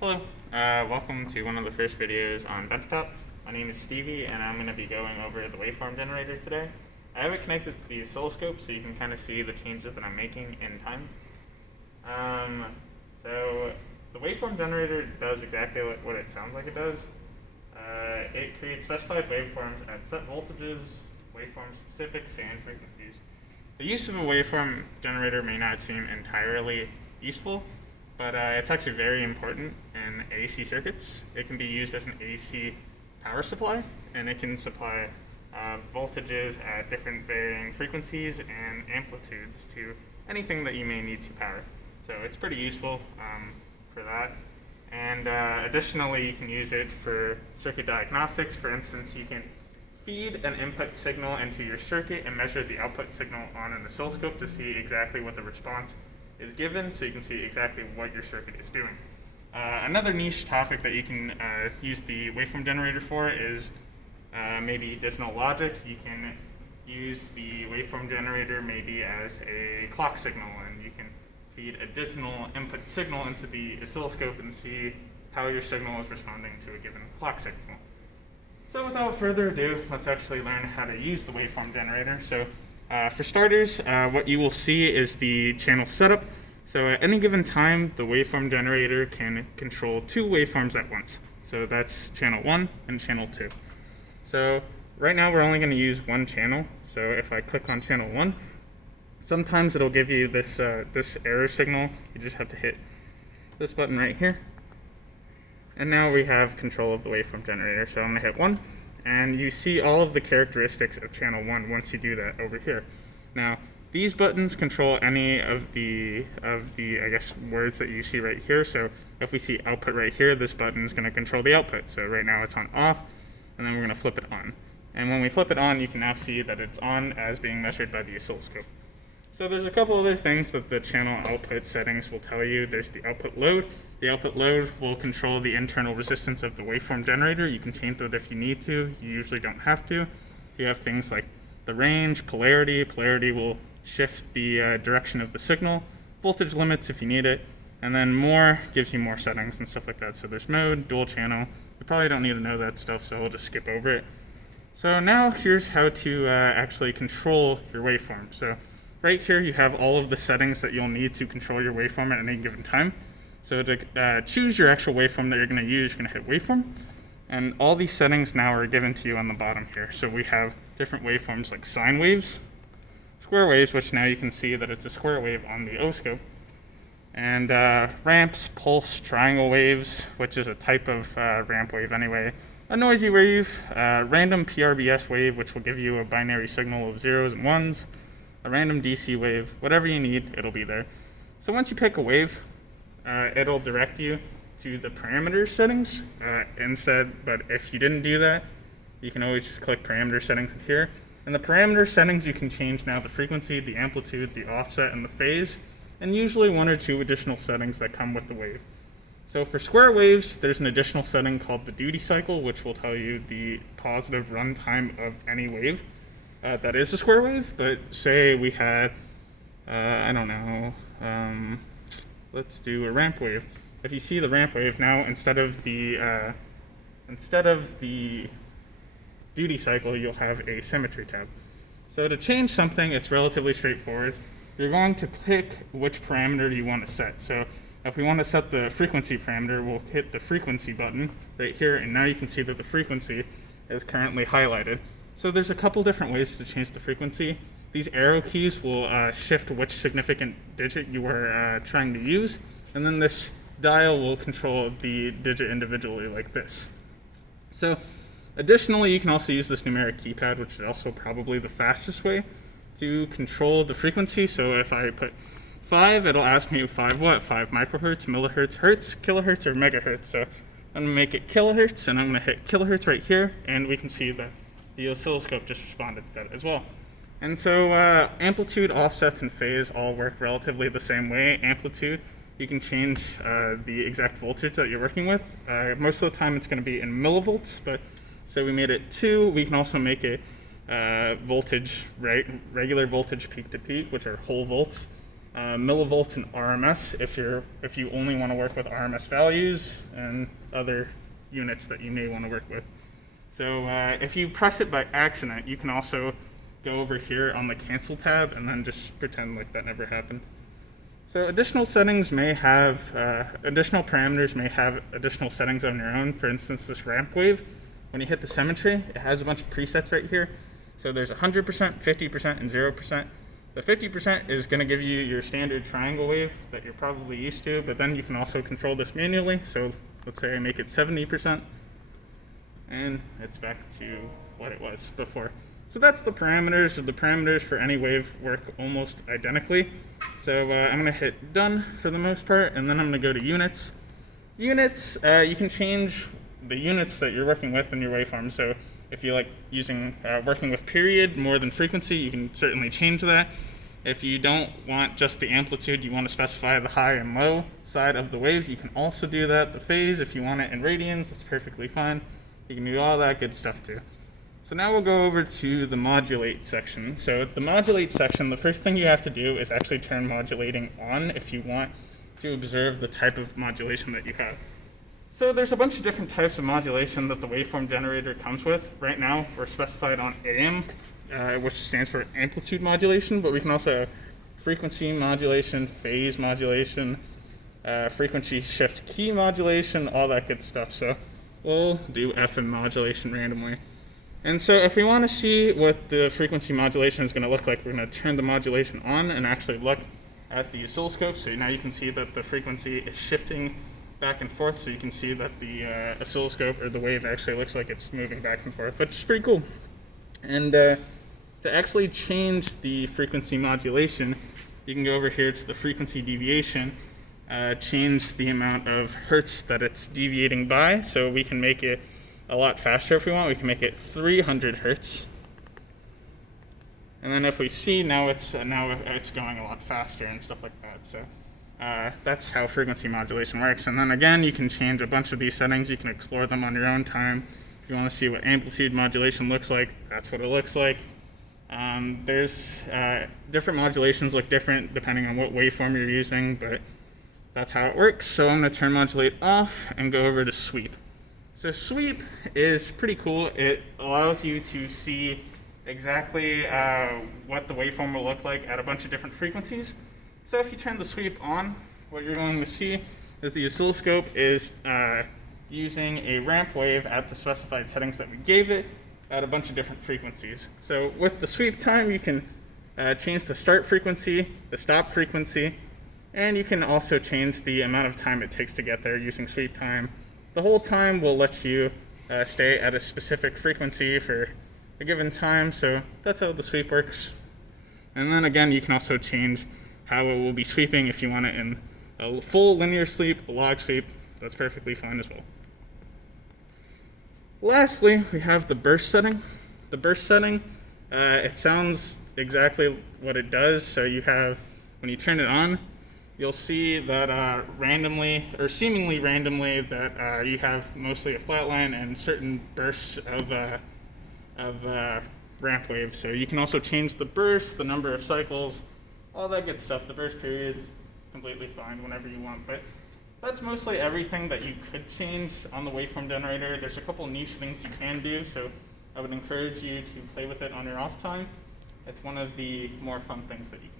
Hello, welcome to one of the first videos on benchtops. My name is Stevie, and I'm going to be going over the waveform generator today. I have it connected to the oscilloscope so you can kind of see the changes that I'm making in time. So the waveform generator does exactly what it sounds like it does. It creates specified waveforms at set voltages, waveform specifics, and frequencies. The use of a waveform generator may not seem entirely useful, but it's actually very important in AC circuits. It can be used as an AC power supply, and it can supply voltages at different varying frequencies and amplitudes to anything that you may need to power. So it's pretty useful for that. And additionally, you can use it for circuit diagnostics. For instance, you can feed an input signal into your circuit and measure the output signal on an oscilloscope to see exactly what the response is given, so you can see exactly what your circuit is doing. Another niche topic that you can use the waveform generator for is maybe digital logic. You can use the waveform generator maybe as a clock signal, and you can feed a digital input signal into the oscilloscope and see how your signal is responding to a given clock signal. So without further ado, let's actually learn how to use the waveform generator. So for starters, what you will see is the channel setup. So at any given time, the waveform generator can control two waveforms at once. So that's channel 1 and channel 2. So right now we're only going to use one channel. So if I click on channel 1, sometimes it'll give you this, this error signal. You just have to hit this button right here. And now we have control of the waveform generator. So I'm going to hit 1. And you see all of the characteristics of channel 1 once you do that over here. Now, these buttons control any of the I guess, words that you see right here. So if we see output right here, this button is going to control the output. So right now it's on off, and then we're going to flip it on. And when we flip it on, you can now see that it's on as being measured by the oscilloscope. So there's a couple other things that the channel output settings will tell you. There's the output load. The output load will control the internal resistance of the waveform generator. You can change that if you need to. You usually don't have to. You have things like the range, polarity. Polarity will shift the direction of the signal. Voltage limits if you need it. And then more gives you more settings and stuff like that. So there's mode, dual channel. You probably don't need to know that stuff, so I'll just skip over it. So now here's how to actually control your waveform. So right here you have all of the settings that you'll need to control your waveform at any given time. So to choose your actual waveform that you're going to use, you're going to hit waveform. And all these settings now are given to you on the bottom here. So we have different waveforms like sine waves, square waves, which now you can see that it's a square wave on the oscilloscope, and ramps, pulse, triangle waves, which is a type of ramp wave anyway, a noisy wave, random PRBS wave, which will give you a binary signal of zeros and ones, a random DC wave, whatever you need, it'll be there. So once you pick a wave, it'll direct you to the parameter settings instead, but if you didn't do that, you can always just click parameter settings here. And the parameter settings, you can change now the frequency, the amplitude, the offset, and the phase, and usually one or two additional settings that come with the wave. So for square waves, there's an additional setting called the duty cycle, which will tell you the positive runtime of any wave that is a square wave. But say we had, I don't know, let's do a ramp wave. If you see the ramp wave now, instead of the duty cycle, you'll have a symmetry tab. So to change something, it's relatively straightforward. You're going to pick which parameter you want to set. So if we want to set the frequency parameter, we'll hit the frequency button right here, and now you can see that the frequency is currently highlighted. So there's a couple different ways to change the frequency. These arrow keys will shift which significant digit you are trying to use, and then this dial will control the digit individually like this. So additionally, you can also use this numeric keypad, which is also probably the fastest way to control the frequency. So if I put 5, it'll ask me 5 what? 5 microhertz, millihertz, hertz, kilohertz, or megahertz. So I'm going to make it kilohertz, and I'm going to hit kilohertz right here, and we can see that the oscilloscope just responded to that as well. And so amplitude, offsets, and phase all work relatively the same way. Amplitude, you can change the exact voltage that you're working with. Most of the time it's going to be in millivolts, but so we made it 2. We can also make it voltage, regular voltage peak to peak, which are whole volts. millivolts and RMS if you only want to work with RMS values and other units that you may want to work with. So if you press it by accident, you can also go over here on the cancel tab and then just pretend like that never happened. So additional settings may have, additional parameters may have additional settings on your own. For instance, this ramp wave, when you hit the symmetry, it has a bunch of presets right here. So there's 100%, 50%, and 0%. The 50% is going to give you your standard triangle wave that you're probably used to, but then you can also control this manually. So let's say I make it 70%, and it's back to what it was before. So that's the parameters. The parameters for any wave work almost identically. So I'm going to hit done for the most part, and then I'm going to go to units. Units, you can change the units that you're working with in your waveform. So if you like using working with period more than frequency, you can certainly change that. If you don't want just the amplitude, you want to specify the high and low side of the wave, you can also do that. The phase, if you want it in radians, that's perfectly fine. You can do all that good stuff too. So now we'll go over to the modulate section. So the modulate section, the first thing you have to do is actually turn modulating on if you want to observe the type of modulation that you have. So there's a bunch of different types of modulation that the waveform generator comes with. Right now, we're specified on AM, which stands for amplitude modulation, but we can also have frequency modulation, phase modulation, frequency shift key modulation, all that good stuff. So we'll do FM modulation randomly. And so if we want to see what the frequency modulation is going to look like, we're going to turn the modulation on and actually look at the oscilloscope. So now you can see that the frequency is shifting back and forth, so you can see that the oscilloscope or the wave actually looks like it's moving back and forth, which is pretty cool. And to actually change the frequency modulation, you can go over here to the frequency deviation, change the amount of hertz that it's deviating by. So we can make it a lot faster if we want. We can make it 300 hertz. And then if we see now it's going a lot faster and stuff like that. So that's how frequency modulation works. And then again, you can change a bunch of these settings. You can explore them on your own time. If you want to see what amplitude modulation looks like, that's what it looks like. There's different modulations look different depending on what waveform you're using, but that's how it works. So I'm going to turn modulate off and go over to sweep. So sweep is pretty cool. It allows you to see exactly what the waveform will look like at a bunch of different frequencies. So if you turn the sweep on, what you're going to see is the oscilloscope is using a ramp wave at the specified settings that we gave it at a bunch of different frequencies. So with the sweep time, you can change the start frequency, the stop frequency, and you can also change the amount of time it takes to get there using sweep time. The whole time will let you stay at a specific frequency for a given time, so that's how the sweep works. And then again, you can also change how it will be sweeping if you want it in a full linear sweep, a log sweep. That's perfectly fine as well. Lastly, we have the burst setting. The burst setting, it sounds exactly what it does. So you have, when you turn it on, you'll see that randomly, or seemingly randomly, that you have mostly a flat line and certain bursts of ramp waves. So you can also change the burst, the number of cycles, all that good stuff. The burst period, completely fine whenever you want. But that's mostly everything that you could change on the waveform generator. There's a couple niche things you can do, so I would encourage you to play with it on your off time. It's one of the more fun things that you can do.